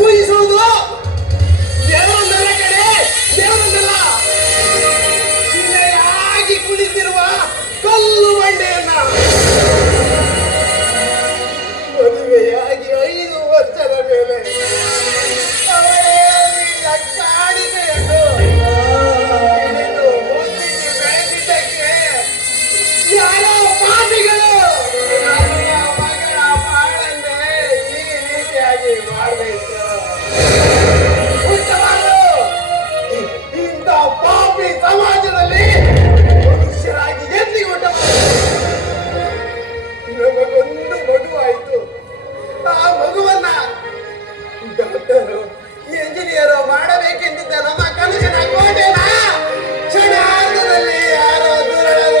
ಊಹಿಸುವುದು ದೇವರನ್ನೆಲ್ಲ ಕಡೆ ದೇವರನ್ನೆಲ್ಲ ಶಿಲೆಯಾಗಿ ಕುಳಿತಿರುವ ಕಲ್ಲು ಬಂಡೆಯನ್ನ ಮದುವೆಯಾಗಿ 5 ವರ್ಷದ ಮೇಲೆ ಕಾಣಿಕೆಯನ್ನು ಹಿಡಿದು ಮುಚ್ಚಿಸಿ ಬೆಳೆಸಿದ್ದಕ್ಕೆ ಯಾರೋ ಪಾಪಿಗಳು ನನ್ನ ಮಗಳ ಬಾಳನ್ನೇ ಈ ರೀತಿಯಾಗಿ ಮಾಡಬೇಕು. ಇಂಥ ಪಾಪಿ ಸಮಾಜದಲ್ಲಿ ಮನುಷ್ಯರಾಗಿ ಎಂದಿಗೂ ನಮಗೊಂದು ಮಗುವಾಯಿತು. ಆ ಮಗುವನ್ನ ಡಾಕ್ಟರು ಎಂಜಿನಿಯರ್ ಮಾಡಬೇಕೆಂದಿದ್ದ ನಮ್ಮ ಕನಸಿನ ಕೋಟೆನ ಕ್ಷಣಾರ್ಧದಲ್ಲಿ ಯಾರೋ ದುರಳರು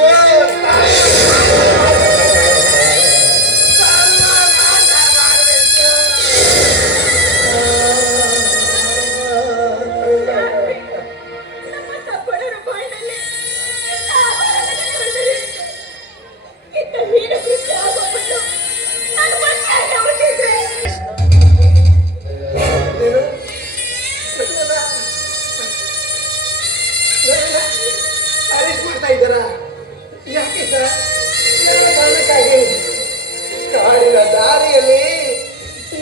ಅರೆಸ್ಟ್ ಮಾಡ್ತಾ ಇದ್ದಾರಾ? ಯಾಕೆ ಸರ್? ಕಾರಣಕ್ಕಾಗಿ ಕಾಡಿನ ದಾರಿಯಲ್ಲಿ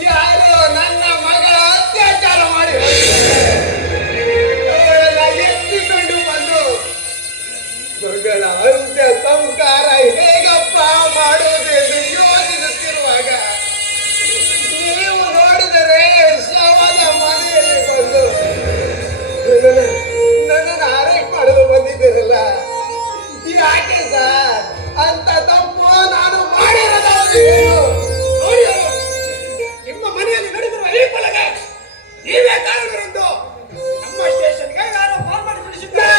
ಯಾರೋ ನನ್ನ ಮಗಳ ಅತ್ಯಾಚಾರ ಮಾಡಿ ಅವಳನ್ನ ಎತ್ತಿಕೊಂಡು ಬಂದು ಮಗಳ ಅಂತ್ಯ ಸಂಸ್ಕಾರ ಹೇಗಪ್ಪ ಮಾಡುವುದೆಂದು ಯೋಚಿಸುತ್ತಿರುವಾಗ ನೀವು ನೋಡಿದರೆ ಶವದ ಮನೆಯಲ್ಲಿ ಬಂದು ನನ್ನನ್ನು ಅರೆಸ್ಟ್ ಮಾಡಲು ಬಂದಿದ್ದೀರಲ್ಲ, ಯಾಕೆ ಸರ್? ಅಂತ ತಪ್ಪು ನಾನು ಮಾಡಿರೋದೇನು? ನಿಮ್ಮ ಮನೆಯಲ್ಲಿ ನಡೆದಿರುವ ಈ ಕೊಲೆಗೆ ನೀವೇ ಕಾರಣರೆಂದು ನಮ್ಮ ಸ್ಟೇಷನ್ಗೆ ಯಾರೋ ಫೋನ್ ಮಾಡಿ ತಿಳಿಸಿದ್ದಾರೆ.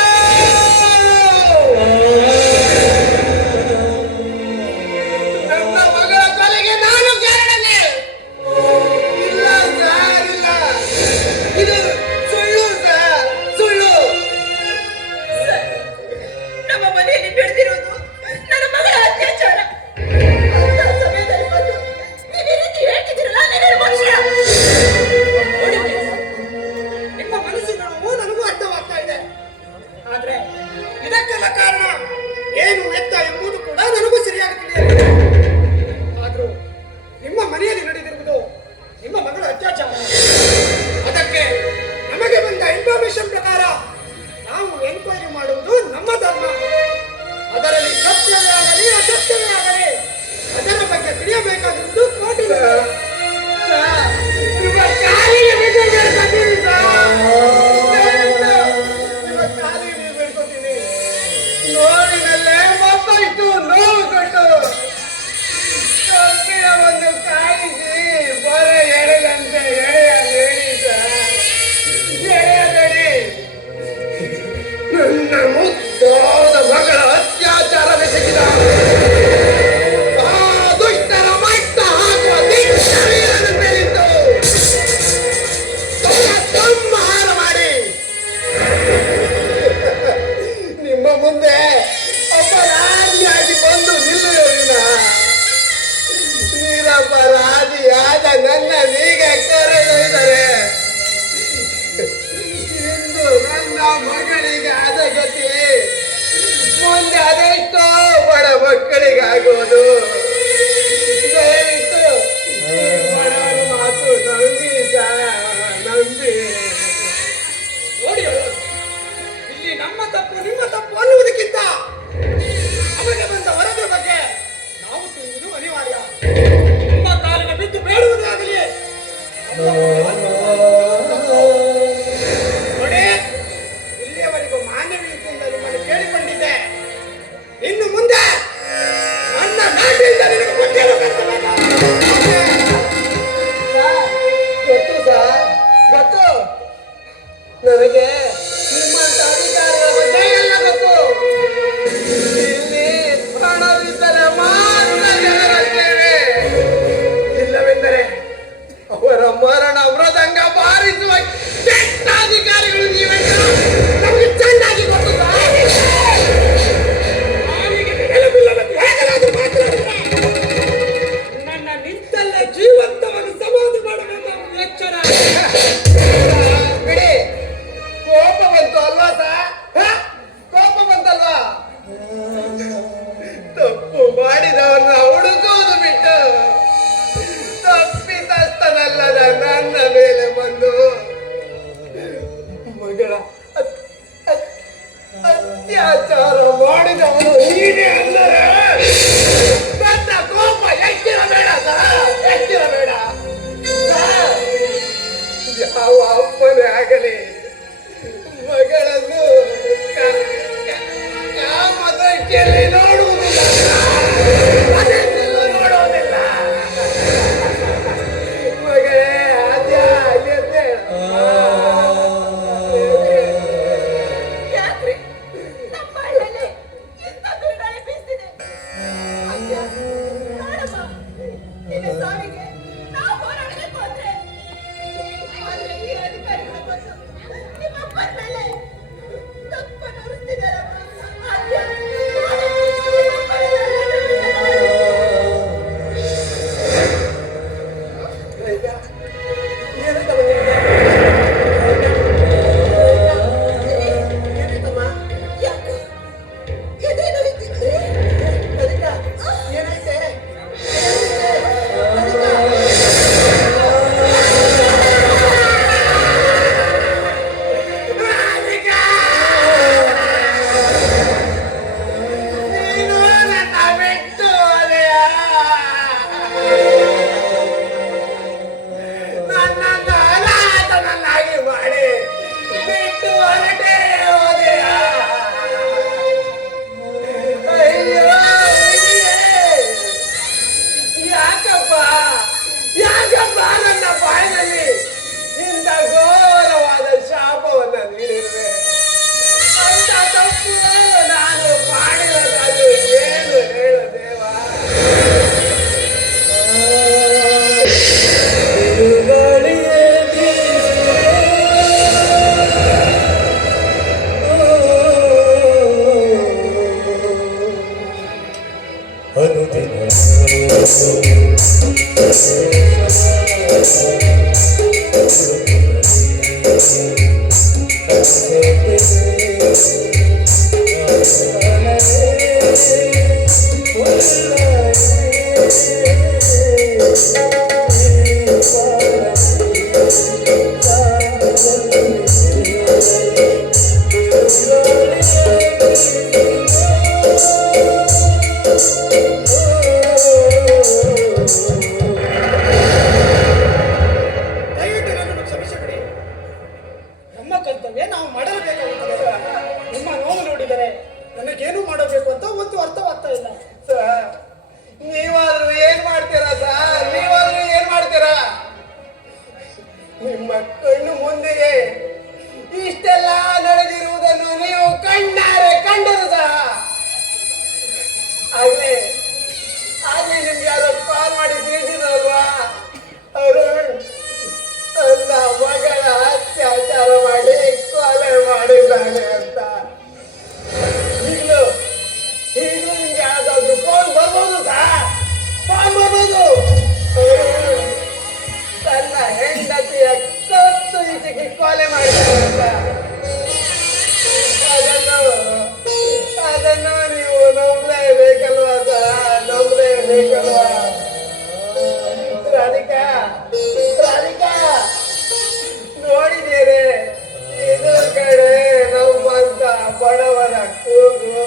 ನನ್ನ ಮಗಳ ಕೊಲೆಗೆ ನಾನು ಕಾರಣನೇ? ಇಲ್ಲ ಸರ್, ಇಲ್ಲ. ಇದು ಸುಳ್ಳು ಸರ್, ಸುಳ್ಳು. ನಮ್ಮ ಮನೆಯಲ್ಲಿ ನಡೆದಿರೋದು ನನ್ನ ಮಗಳ ಅತ್ಯಾಚಾರ. ಅಂತ ಸಮಯದಲ್ಲಿ ಮೃದಂಗ ಬಾರಿಸುವ ಕೆಟ್ಟಾಧಿಕಾರಿಗಳು ನೀವೆಲ್ಲ ನಮಗೆ ಚೆನ್ನಾಗಿ ಗೊತ್ತು. ನನ್ನ ನಿಂತಲ್ಲೇ ಜೀವಂತವನ್ನು ಸಮಾಧಿ ಮಾಡಬೇಕು ಎಚ್ಚರ. ಬಿಡಿ, ಕೋಪ ಬಂತು ಅಲ್ವಾ ಸರ್? ಕೋಪ ಬಂತಲ್ವಾ? ತಪ್ಪು ಮಾಡಿದವನ್ನ ಹುಡುಕುವುದು ಬಿಟ್ಟು ತಪ್ಪಿತಸ್ಥನಲ್ಲದ ನನ್ನ ಮೇಲೆ ಬಂದು ಮಗಳ ಅತ್ಯಾಚಾರ ಮಾಡಿದವನು ನೀನೇ ಅಂದರೆ ನನ್ನ ಕೋಪ ಎಷ್ಟಿರಬೇಡ ಸರ್, ಎಷ್ಟಿರಬೇಡ. ಯಾವ ಅಪ್ಪನೇ ಆಗಲಿ ಮಗಳನ್ನು ಕಾಮದೃಷ್ಟಿಯಲ್ಲಿ ನೋಡುವುದಿಲ್ಲ, ನೋಡುವುದಿಲ್ಲ. ಮಗಳೇ ಅದ್ಯ ಯಾಕ್ರಿ ನಮ್ಮ ಹಳ್ಳಿಯಲ್ಲಿ ಇಂಥ ಬಿರುಗಾಳಿ ಬೀಸ್ತಿದೆ? ಅಯ್ಯ, ನೋಡಮ್ಮ, ನಿನ್ನ ಸಾವಿಗೆ ನಾವು ಹೋರಾಡಬೇಕು ಅಂದ್ರೆ ಆದ್ರೆ ಈ ಅಧಿಕಾರಿಗಳು ಬಂದು ನಿಮ್ಮಪ್ಪನ ಮೇಲೆ ತಪ್ಪನ್ನು ಹೊರಿಸ್ತಿದ್ದಾರಮ್ಮ. ಅಯ್ಯ, ಯಾಕೆ ಎದೇನು ಇದ್ದಿದ್ರಿ? ನೀನು ನನ್ನ ಬಿಟ್ಟು ಹೋದೆಯಾ? ನನ್ನನ್ನು ಅನಾಥನನ್ನಾಗಿ ಮಾಡಿ ಬಿಟ್ಟು ಹೊರಟೇ ಹೋದೆಯಾ? ಅಯ್ಯೋ ಹುಡುಗಿಯೇ, ಯಾಕಪ್ಪ ಯಾಕಪ್ಪ ನನ್ನ ಬಾಯಿನಲ್ಲಿ ಇಂಥ ಘೋರವಾದ ಶಾಪವನ್ನು ನೀಡಿರುವೆ? ಅಂತ ತಪ್ಪು ನಾನು ಮಾಡಿರೋದಾದ್ರು ಏನು ಹೇಳು ದೇವ? ದಯವಿಟ್ಟು ನನ್ನನ್ನು ಕ್ಷಮಿಸಿಬಿಡಿ. ನಮ್ಮ ಕರ್ತವ್ಯ ನಾವು ಮಾಡಲೇಬೇಕಾಗುತ್ತದೆ. ನಿಮ್ಮ ನೋವು ನೋಡಿದರೆ ನನಗೇನು ಮಾಡಬೇಕು ಅಂತ ಒಂದು ಅರ್ಥವಾಗ್ತಾ ಇಲ್ಲ. ಸರ್, ನೀವಾದ್ರೂ ಏನ್ ಮಾಡ್ತೀರಾ ಸರ್? ನೀವಾದ್ರೂ ಏನ್ ಮಾಡ್ತೀರಾ? ನಿಮ್ಮ ಕಣ್ಣು ಮುಂದೆಯೇ ಇಷ್ಟೆಲ್ಲ ನಡೆದಿರುವುದನ್ನು ನೀವು ಕಣ್ಣಾರೆ ಕಂಡರು ಸಹ. ಆಗ್ಲೇ ನಿಮ್ಗೆ ಯಾರೋ ಕಾಲ್ ಮಾಡಿ ತಿಳಿಸಿದ್ರಲ್ವಾ, ಅರುಣ್ ನನ್ನ ಮಗಳ ಅತ್ಯಾಚಾರ ಮಾಡಿ ಕೊಲೆ ಮಾಡಿದ್ದಾನೆ ಅಂತ. ಈಗಲೂ ನಿಮ್ಗೆ ಯಾವ್ದಾದ್ರು ಫೋನ್ ಬರ್ಬೋದು ಸರ್, ಫೋನ್ ಬರ್ಬೋದು. ಅರುಣ್ ತನ್ನ ಹೆಂಡತಿಯ ಕತ್ತು ಈಚೆಗೆ ಕೊಲೆ ಮಾಡಿದ್ದಾನೆ ಅಂತ. ಅದನ್ನು ನೀವು ನಂಬಲೇಬೇಕಲ್ವಾ ಸರ್? ನಂಬಲೇಬೇಕಲ್ವಾ? ರಾಧಿಕಾ, ರಾಧಿಕಾ, ನೋಡಿದ್ದೀರಿ ಇದು ಕಡೆ ನಮ್ಮಂತ ಬಡವರ ಕೂಗು.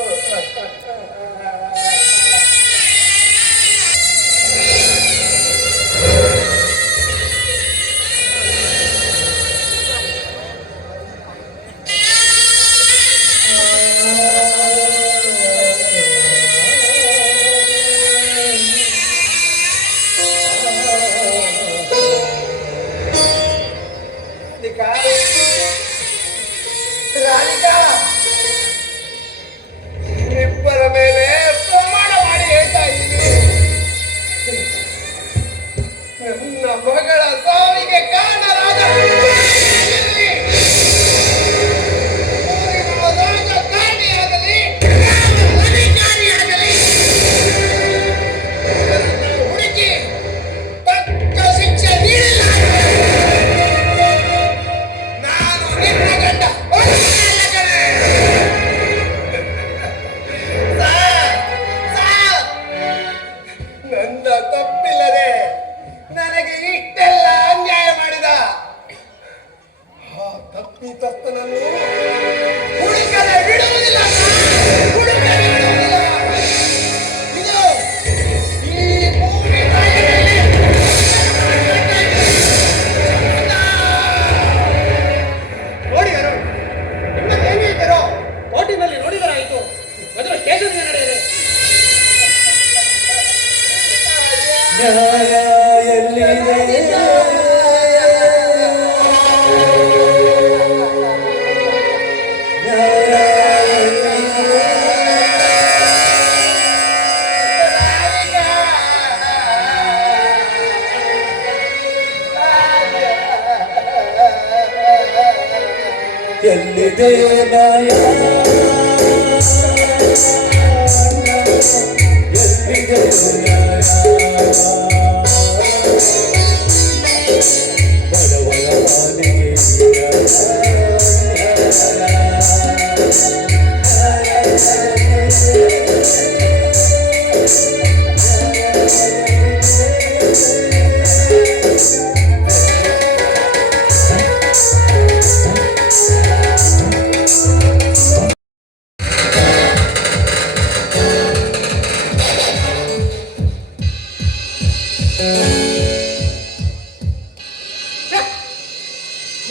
ಇಷ್ಟೆಲ್ಲ ಅನ್ಯಾಯ ಮಾಡಿದ ಆ ತಪ್ಪಿತಸ್ಥನನ್ನು ಹುಡುಕದೆ ಬಿಡುವುದಿಲ್ಲ, ಹುಡುಕದೆ ಬಿಡುವುದಿಲ್ಲ. ಇದು ಈ ಭೂಮಿ ತಾಯಿಯಲ್ಲಿ ನೋಡಿ ಅರುಣ್, ನಿಮ್ಮದು ಹೇಗೆ ಇದ್ದರು ಕೋರ್ಟಿನಲ್ಲಿ ನೋಡಿದರಾಯಿತು. ಮೊದಲು ಸ್ಟೇಷನ್ಗೆ ನಡೆಯಿರಿ. ಎಲ್ಲಿದೆ ನ್ಯಾಯ, ಎಲ್ಲಿದೆ ನ್ಯಾಯ, ಬಡವರ ಪಾಲಿಗೆ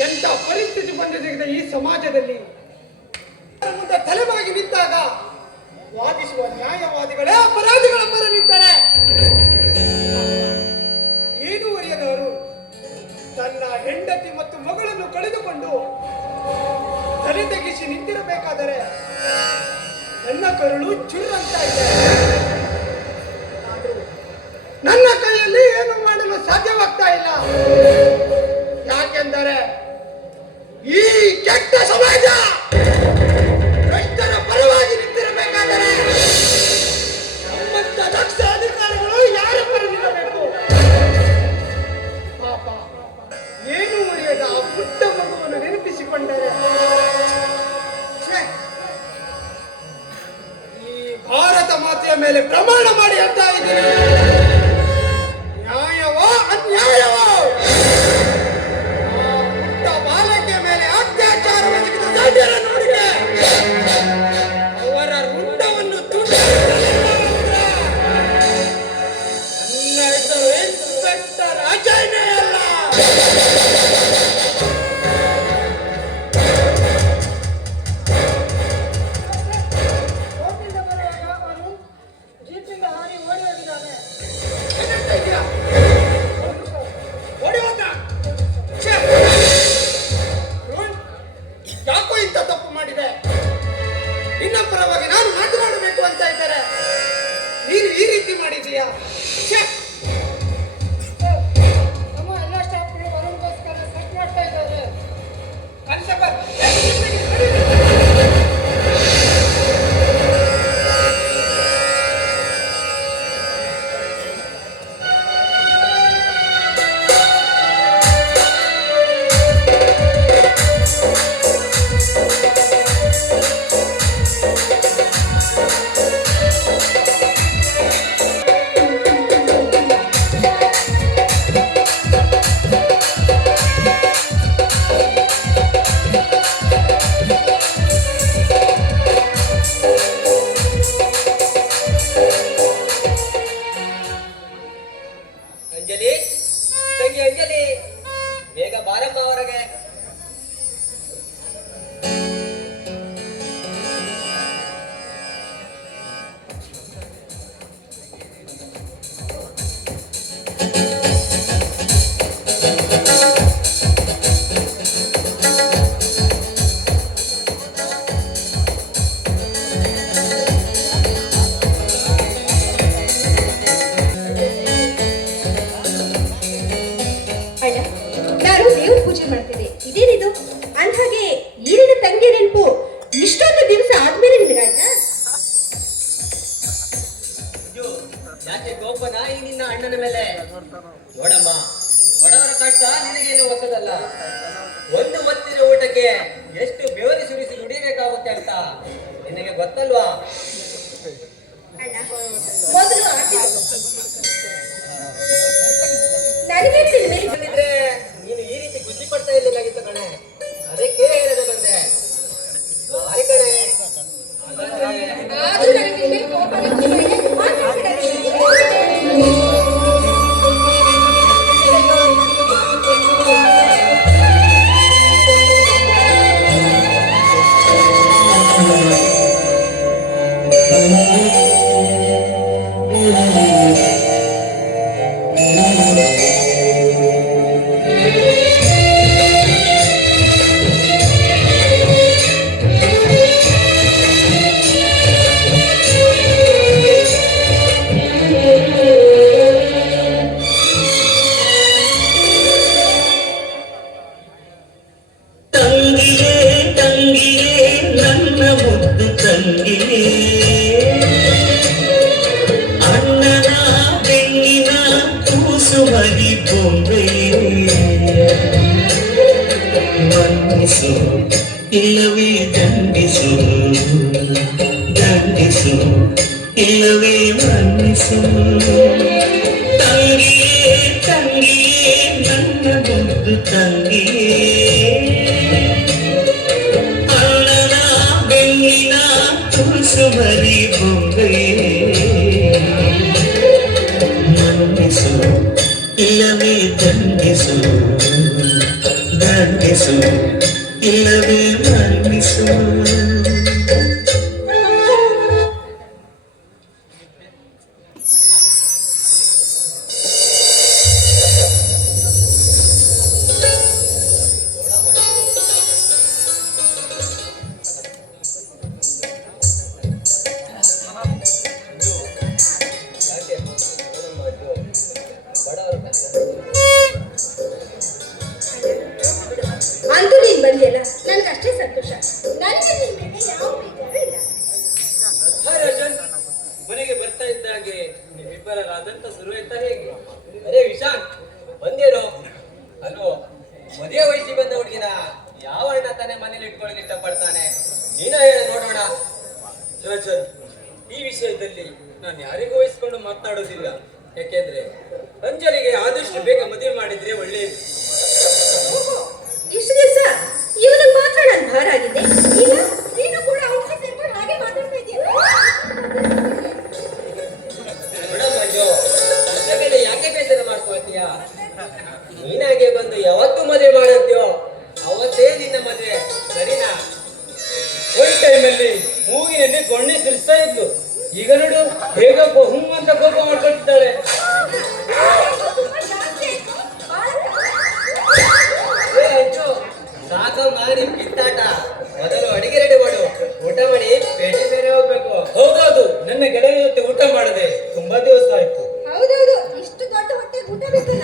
ಎಂತ ಪರಿಸ್ಥಿತಿ ಬಂದಿದೆ ಈ ಸಮಾಜದಲ್ಲಿ. ಮುಂದೆ ತಲೆಬಾಗಿ ನಿಂತಾಗ ವಾದಿಸುವ ನ್ಯಾಯವಾದಿಗಳೇ ಅಪರಾಧಿಗಳ ಪರ ನಿಂತಾರೆ. ಏನು ಅರಿಯದವರು ತನ್ನ ಹೆಂಡತಿ ಮತ್ತು ಮಗಳನ್ನು ಕಳೆದುಕೊಂಡು ತಲೆ ತೆಗಿಸಿ ನಿಂತಿರಬೇಕಾದರೆ ನನ್ನ ಕರುಳು ಚುರಂತ ಇದೆ. ಆದರೂ ನನ್ನ ಕೈಯಲ್ಲಿ ಏನು ಮಾಡಲು ಸಾಧ್ಯವಾಗ್ತಾ ಇಲ್ಲ. ಯಾಕೆಂದರೆ ಈ ಕೆಟ್ಟ ಸಮಾಜ ರೈತರ ಪರವಾಗಿ ನಿಂತಿರಬೇಕಾದರೆ ನಮ್ಮಂತ ದಕ್ಷ ಅಧಿಕಾರಿಗಳು ಯಾರ ಪರ ನಿಲ್ಲಬೇಕು? ಪಾಪ ಏನು ಉಳಿಯದ ಆ ಪುಟ್ಟ ಮಗುವನ್ನು ನೆನಪಿಸಿಕೊಂಡರೆ ಛೆ, ಈ ಭಾರತ ಮಾತೆಯ ಮೇಲೆ ಪ್ರಮಾಣ ಮಾಡಿ ಅಂತ ಇದ್ದೀನಿ. ನ್ಯಾಯವೋ ಅನ್ಯಾಯವೋ? ಬಾಲಕಿಯ ಮೇಲೆ ಅತ್ಯಾಚಾರ ನೋಡಿದೆ. ಅವರ ರುಂಡವನ್ನು ನನ್ನ ಹೆಸರು ಇನ್ಸ್ಪೆಕ್ಟರ್ ಅಜಯ್ನೇ ಅಲ್ಲ. ಜೀಪಿಂದ ಹಾರಿ ಓಡಿ ಹೋಗಿದ್ದಾನೆ. ಓಡಿ ಹೋದ. ಯಾಕೋ ಇಂಥ ತಪ್ಪು ಮಾಡಿದೆ? ನಿನ್ನ ಪರವಾಗಿ ನಾನು ಮಾತನಾಡಬೇಕು ಅಂತ ಇದ್ದಾರೆ, ನೀನು ಈ ರೀತಿ ಮಾಡಿದೀಯಾ? ನಮ್ಮ ಎಲ್ಲ ಸ್ಟಾಫ್ಗಳು ವರುಣ್ಗೋಸ್ಕರ ಸರ್ಚ್ ಮಾಡ್ತಾ ಇದ್ದಾರೆ. ಕಾನ್ಸ್ಟೇಬಲ್ ಅಂಜಲಿ, ತಂಗಿ ಅಂಜಲಿ, ಬೇಗ ಬಾರಮ್ಮ ಹೊರಗೆ. ನಾನು ದೇವ್ರ ಪೂಜೆ ಮಾಡ್ತಿದ್ದೆ. ಇದೇನಿದು? ಅಂದ್ಹಾಗೆ ಈರಿನ ತಂಗಿ ನೆನಪು ಇಷ್ಟೊಂದು ದಿವಸ ಆದ್ಮೇಲೆ ನಿನಗಾಯ್ತಾ? ಯಾಕೆ ಕೋಪನ ಈ ನಿನ್ನ ಅಣ್ಣನ ಮೇಲೆ? ನೋಡಮ್ಮ, ಬಡವರ ಕಷ್ಟ ನಿನಗೇನು ಹೊಸದಲ್ಲ. ಒಂದು ಹೊತ್ತಿನ ಊಟಕ್ಕೆ ಎಷ್ಟು ಬೆವರು ಸುರಿಸಿ ದುಡಿಬೇಕಾಗುತ್ತೆ ಅಂತ ನಿನಗೆ ಗೊತ್ತಲ್ವಾ? ಅಣ್ಣ, ಮೊದಲು ನನಗೆ ನಿನ್ನ ಮೇಲೆ ಬಂದಿದ್ರೆ ನೀನು ಈ ರೀತಿ ಖುಷಿ ಪಡ್ತಾ ಇರ್ಲಿಕ್ಕಾಗಿತ್ತು ಕಣೆ. ಅದಕ್ಕೆ ಹೇಳದೆ ಬಂದೆ. ಬಾರಿ ಕಣೆ. ಆದ್ರೂ ನನಗೆ ನಿನ್ನ ಮೇಲೆ ಕೋಪ ಬಂದಿದೆ. ಮಾತಾಡ್ಬೇಡ. ತಂಗಿಯೇ ತಂಗಿಯೇ ನನ್ನ ಮುದ್ದು ತಂಗಿಯೇ ಅಣ್ಣನ ಬೆನ್ನಿನ ಕೂಸು ಮರಿ ಬೊಂಬೆಯೇ ಮನ್ನಿಸು ಇಲ್ಲವೇ ದಂಡಿಸು ದಂಡಿಸು ಇಲ್ಲವೇ ಮನ್ನಿಸು ತಂಗಿಯೇ ತಂಗಿಯೇ ನನ್ನ ಮುದ್ದು ತಂಗಿಯೇ ಅಣ್ಣನ ಬೆನ್ನಿನ ತುಳಸು ಮರಿ ಬೊಂಬೆಯೇ ಮನ್ನಿಸು ಇಲ್ಲವೇ ದಂಡಿಸು ದಂಡಿಸು ಇಲ್ಲವೇ ಮನ್ನಿಸು ಯಾಕೆ ನೋಡಮ್ಮ ಇದು ಬಡವರ ಕಷ್ಟ. ಅಂತೂ ನೀನ್ ಬಂದಿಯಲ್ಲ ನನ್ಗಷ್ಟೇ ಸಂತೋಷ. ನನಗೆ ನಿನ್ ಮೇಲೆ ಯಾವ ಬೇಜಾರು ಇಲ್ಲ. ಹಾಯ್ ರಾಜನ್, ಮನೆಗೆ ಬರ್ತಾ ಇದ್ದಾಗೆ ನಿಮ್ಮಿಬ್ಬರ ರಾಜಂತ ಶುರು ಆಯ್ತಾ ಹೇಗೆ? ಅರೇ ವಿಶಾಂತ್ ಬಂದೇನೋ ಅಲ್ವೋ? ಮದುವೆ ವಯಸ್ಸಿಗೆ ಬಂದ ಹುಡುಗಿನ ಯಾವ ಅಣ್ಣ ತಾನೇ ಮನೇಲಿ ಇಟ್ಕೊಳ್ಳೋಕೆ ಇಷ್ಟಪಡ್ತಾನೆ? ನೀನ ಹೇಳ ನೋಡೋಣ. ರಾಜನ್, ಈ ವಿಷಯದಲ್ಲಿ ನಾನು ಯಾರಿಗೂ ವಹಿಸ್ಕೊಂಡು ಮಾತನಾಡೋದಿಲ್ಲ. ಯಾಕೆಂದ್ರೆ ಅಂಜಲಿಗೆ ಆದಷ್ಟು ಬೇಗ ಮದುವೆ ಮಾಡಿದ್ರೆ ಒಳ್ಳೆಯದು. ಇಷ್ಟು ದಿವಸ ಇವನಿಗೆ ಮಾತ್ರ ನಾನು ಭಾರ ಆಗಿದ್ದೆ. ಈಗ ನೀನು ಕೂಡ ಅವನಿಗೆ ಸೇರ್ಕೊಂಡು ಹಾಗೆ ಮಾತಾಡ್ತಾ ಇದೆಯಲ್ಲ. ಮೇಡಮ್ ಮಂಜು, ಅದ್ರ ಮೇಲೆ ಯಾಕೆ ಬೇಸರ ಮಾಡ್ಕೊಳ್ತೀಯ? ನೀನಾಗೆ ಬಂದು ಯಾವತ್ತು ಮದುವೆ ಮಾಡತ್ತೀಯೋ ಅವತ್ತೇ ನಿನ್ನ ಮದುವೆ, ಸರಿನಾ? ಒಂದ್ ಟೈಮಲ್ಲಿ ಮೂಗಿನಲ್ಲಿ ಗೊಣ್ಣೆ ಸುರಿಸ್ತಾ ಇದ್ಲು. ಈಗ ನೋಡು ಬೇಗ ಹೂ ಅಂತ ಕೋಪ ಮಾಡ್ಕೊಳ್ತಿದ್ದಾಳೆ. ತುಂಬಾ ಜಾಸ್ತಿ ಆಯ್ತು. ಏ ಅಂಜು, ಸಾಕಮ್ಮ ನಿಮ್ ಕಿತ್ತಾಟ. ಮೊದಲು ಅಡಿಗೆ ರೆಡಿ ಮಾಡು, ಊಟ ಮಾಡಿ ಪೇಟೆ ಬೇರೆ ಹೋಗ್ಬೇಕು. ಹೌದೌದು, ನನ್ನ ಗೆಳೆಯ ಜೊತೆ ಊಟ ಮಾಡದೆ ತುಂಬಾ ದಿವಸ ಆಯ್ತು. ಹೌದೌದು, ಇಷ್ಟು ದೊಡ್ಡ ಹೊಟ್ಟೆ ಊಟ ಬೇಕಲ್ಲ.